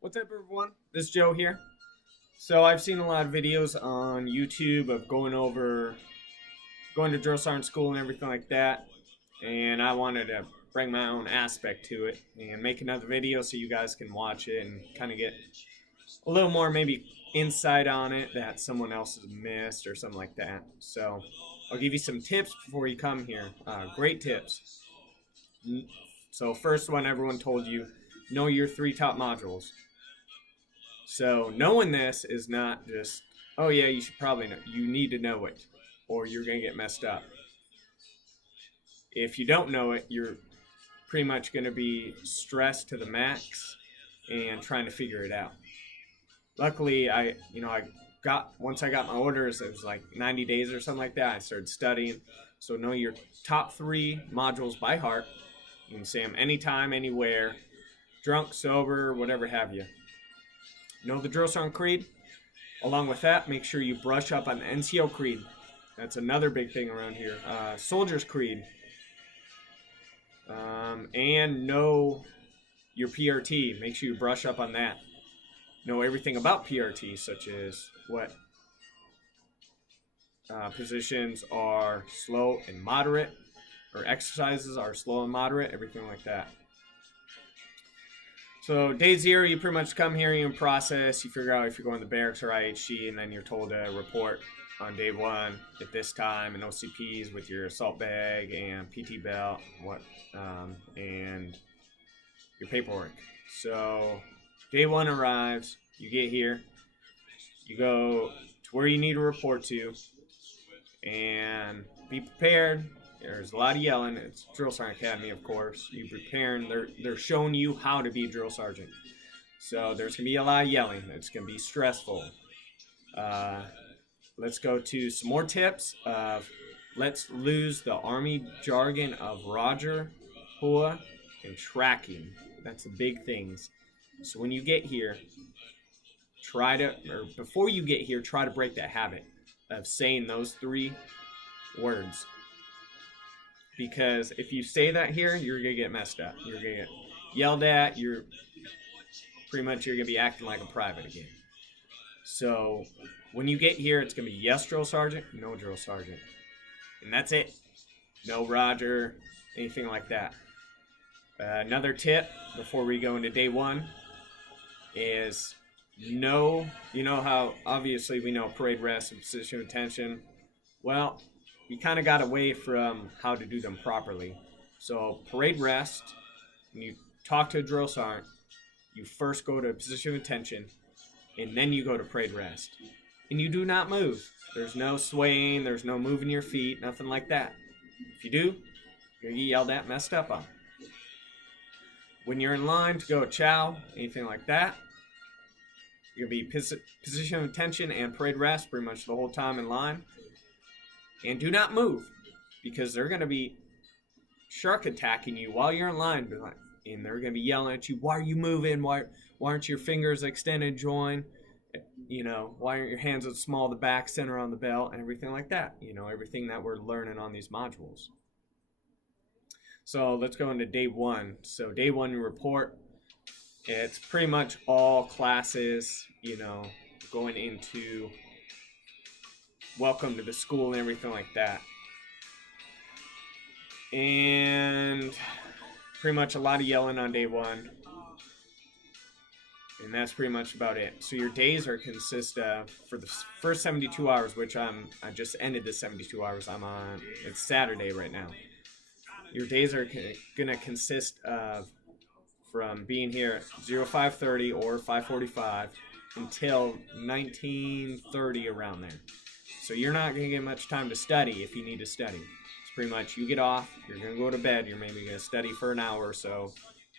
What's up, everyone? This is Joe here. So I've seen a lot of videos on YouTube of going to drill sergeant school and everything like that, and I wanted to bring my own aspect to it and make another video so you guys can watch it and kind of get a little more maybe insight on it that someone else has missed or something like that. So I'll give you some tips before you come here. Great tips. So first one, everyone told you, know your three top modules. So knowing this is not just, oh yeah, you should probably know. You need to know it, or you're gonna get messed up. If you don't know it, you're pretty much gonna be stressed to the max and trying to figure it out. Luckily, I got once I got my orders, it was like 90 days or something like that. I started studying. So know your top three modules by heart. You can say them anytime, anywhere, drunk, sober, whatever have you. Know the drill sergeant creed. Along with that, make sure you brush up on the NCO creed. That's another big thing around here. Soldier's creed. And know your PRT. Make sure you brush up on that. Know everything about PRT, such as what positions are slow and moderate, or exercises are slow and moderate, everything like that. So day 0, you pretty much come here, you process, you figure out if you're going to barracks or IHC, and then you're told to report on day 1 at this time, and OCPs with your assault bag and PT belt, and your paperwork. So day 1 arrives, you get here, you go to where you need to report to, and be prepared. There's a lot of yelling. It's Drill Sergeant Academy, of course. You preparing. They're showing you how to be a drill sergeant. So there's gonna be a lot of yelling. It's gonna be stressful. Let's go to some more tips. Let's lose the Army jargon of Roger, Hua, and tracking. That's the big things. So when you get here, before you get here, try to break that habit of saying those 3 words. Because if you say that here, you're gonna get messed up. You're gonna get yelled at. You're gonna be acting like a private again. So when you get here, it's gonna be yes, drill sergeant, no, drill sergeant, and that's it. No Roger, anything like that. Another tip before we go into day 1 is you know how obviously we know parade rest and position of attention. Well, we kind of got away from how to do them properly. So parade rest, when you talk to a drill sergeant, you first go to position of attention, and then you go to parade rest. And you do not move. There's no swaying, there's no moving your feet, nothing like that. If you do, you're going to get yelled at, messed up on. When you're in line to go chow, anything like that, you're going to be position of attention and parade rest pretty much the whole time in line. And do not move, because they're going to be shark attacking you while you're in line, and they're going to be yelling at you, why are you moving? Why aren't your fingers extended join? Why aren't your hands as small, the back, center on the belt, and everything like that. Everything that we're learning on these modules. So let's go into day 1. So day 1, you report. It's pretty much all classes, going into welcome to the school and everything like that. And pretty much a lot of yelling on day 1. And that's pretty much about it. So your days consist of, for the first 72 hours, which I just ended the 72 hours. It's Saturday right now. Your days are going to consist of from being here at 0530 or 545 until 1930, around there. So you're not going to get much time to study if you need to study. It's pretty much you get off, you're going to go to bed, you're maybe going to study for an hour or so,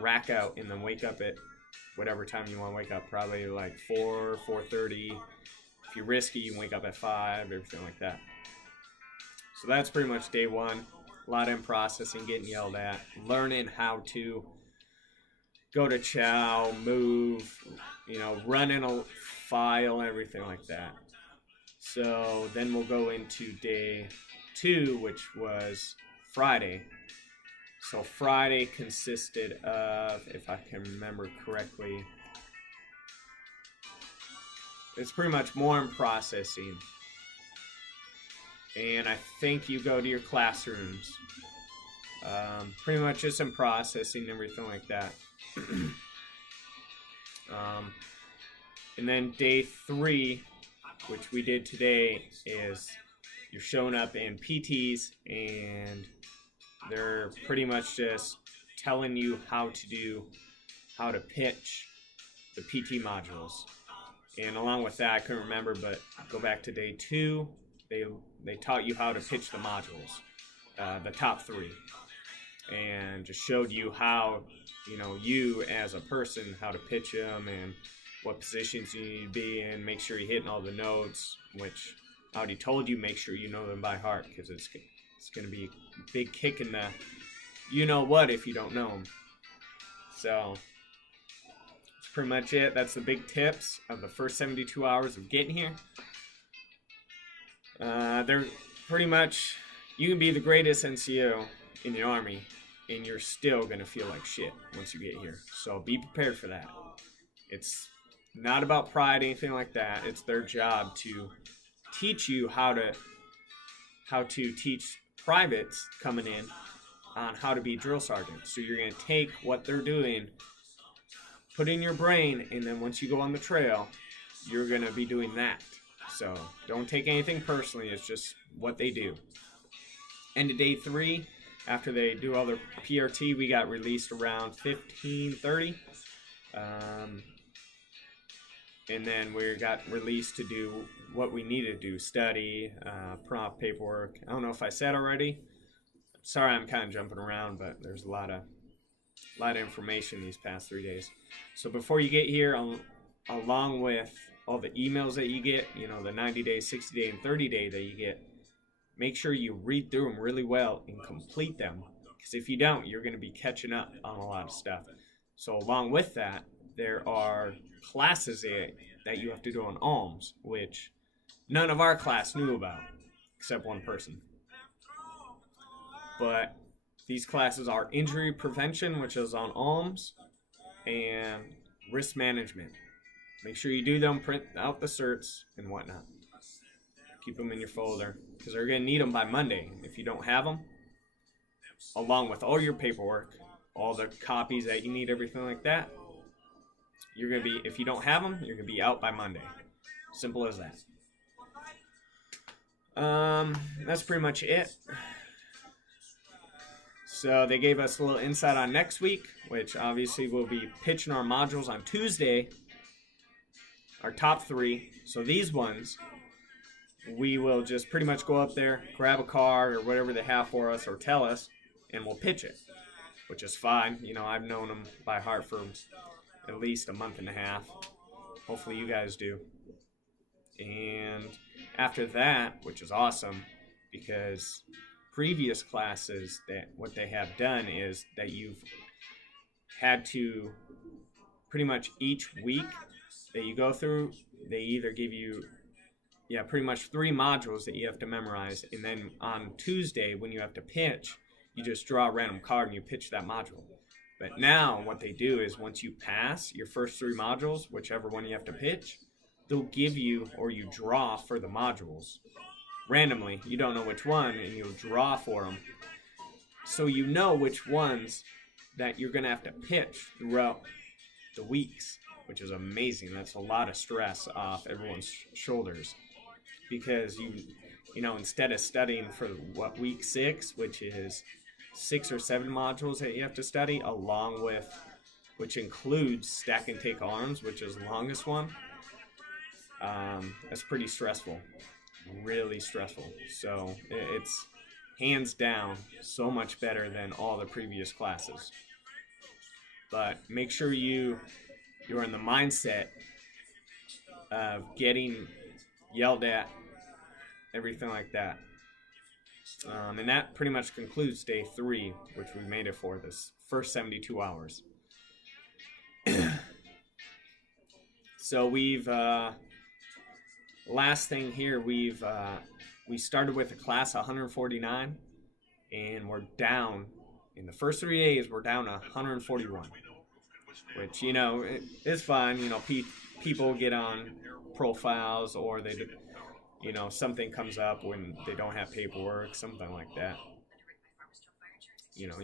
rack out, and then wake up at whatever time you want to wake up, probably like 4, 4:30. If you're risky, you can wake up at 5, everything like that. So that's pretty much day 1. A lot in processing, getting yelled at, learning how to go to chow, move, run in a file, everything like that. So then we'll go into day 2, which was Friday. So Friday consisted of, if I can remember correctly, it's pretty much more in processing. And I think you go to your classrooms. Pretty much just in processing, everything like that. And then day 3, which we did today, is you're showing up in PTs, and they're pretty much just telling you how to pitch the PT modules. And along with that, I couldn't remember, but go back to day 2, they taught you how to pitch the modules, the top 3, and just showed you how, you as a person, how to pitch them and what positions you need to be in. Make sure you're hitting all the notes, which I already told you, make sure you know them by heart, because it's going to be a big kick in the you-know-what if you don't know them. So that's pretty much it. That's the big tips of the first 72 hours of getting here. They're pretty much, you can be the greatest NCO in the Army, and you're still going to feel like shit once you get here. So be prepared for that. It's not about pride, anything like that. It's their job to teach you how to teach privates coming in on how to be drill sergeants. So you're going to take what they're doing, put it in your brain, and then once you go on the trail, you're going to be doing that. So don't take anything personally. It's just what they do. End of day 3, after they do all their PRT, we got released around 15:30. And then we got released to do what we needed to do, study, prompt paperwork. I don't know if I said already. Sorry, I'm kind of jumping around, but there's a lot of information these past 3 days. So before you get here, along with all the emails that you get, the 90-day, 60-day, and 30-day that you get, make sure you read through them really well and complete them. Because if you don't, you're going to be catching up on a lot of stuff. So along with that, there are classes that you have to do on ALMS, which none of our class knew about, except one person. But these classes are injury prevention, which is on ALMS, and risk management. Make sure you do them, print out the certs and whatnot. Keep them in your folder, because they're going to need them by Monday. If you don't have them, along with all your paperwork, all the copies that you need, everything like that, you're going to be, if you don't have them, you're going to be out by Monday. Simple as that. That's pretty much it. So they gave us a little insight on next week, which obviously we'll be pitching our modules on Tuesday, our top 3. So these ones, we will just pretty much go up there, grab a card or whatever they have for us, or tell us, and we'll pitch it, which is fine. I've known them by heart for at least a month and a half. Hopefully you guys do. And after that, which is awesome, because previous classes, that what they have done is that you've had to pretty much each week that you go through, they either give you pretty much 3 modules that you have to memorize, and then on Tuesday when you have to pitch, you just draw a random card and you pitch that module. But now what they do is once you pass your first 3 modules, whichever one you have to pitch, they'll give you, or you draw for the modules randomly. You don't know which one, and you'll draw for them. So you know which ones that you're going to have to pitch throughout the weeks, which is amazing. That's a lot of stress off everyone's shoulders. Because instead of studying for week 6, which is 6 or 7 modules that you have to study, along with, which includes stack and take arms, which is the longest one. That's pretty stressful, really stressful. So it's hands down so much better than all the previous classes. But make sure you're in the mindset of getting yelled at, everything like that. And that pretty much concludes day 3, which we made it for this first 72 hours. So we've last thing here, we started with a class 149, and we're down in the first 3 days. We're down to 141, which it's fine. people get on profiles, or they, you know, something comes up when they don't have paperwork, something like that. You know,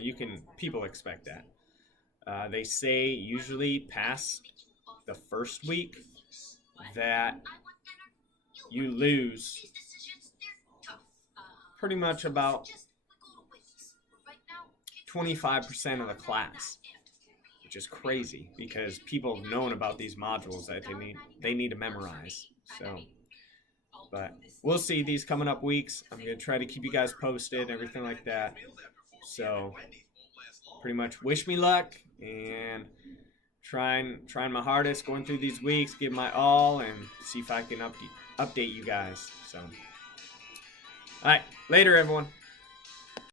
people expect that. They say usually past the first week that you lose pretty much about 25% of the class, which is crazy because people have known about these modules that they need to memorize. So, but we'll see these coming up weeks. I'm gonna try to keep you guys posted, everything like that. So, pretty much wish me luck, and trying my hardest going through these weeks, give my all, and see if I can update you guys. So, all right, later everyone.